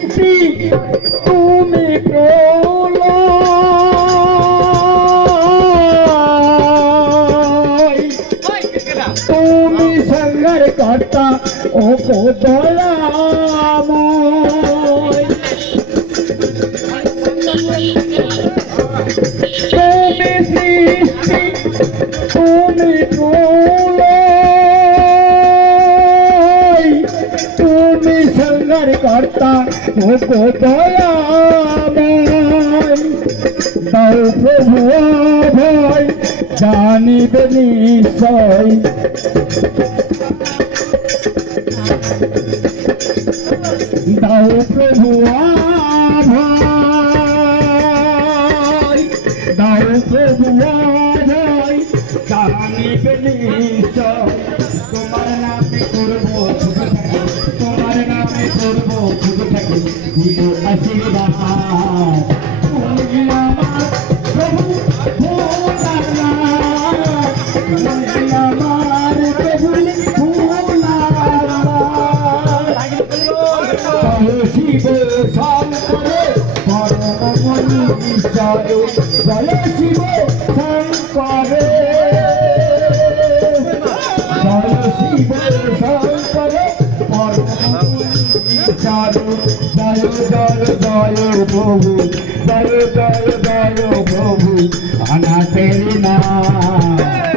তুমি প্রলয় তুমি সংহার কর্তা ও দয়াময় তুমি সৃষ্টি তুমি প্রলয় তুমি সংহার কর্তা ও দয়াময় দাও প্রভু ভয় জানিবে নিশ্চয় দাও প্রভু ভয় দাও প্রভু ভয় জানিবে নিশ্চয় তোমার নামে করবো তোমার নামে করবো দিও আশীর্বাদ তুমি আমার প্রভু ভোলানাথ তুমি আমার প্রভু ভোলানাথ শিব শঙ্করে পরমমণি ঈশ্বরে জয় শিব শঙ্করে জয় শিব শঙ্করে পরমমণি ঈশ্বরে জয় জয় জয় প্রভু জয় জয় জয় প্রভু অনাথের নাম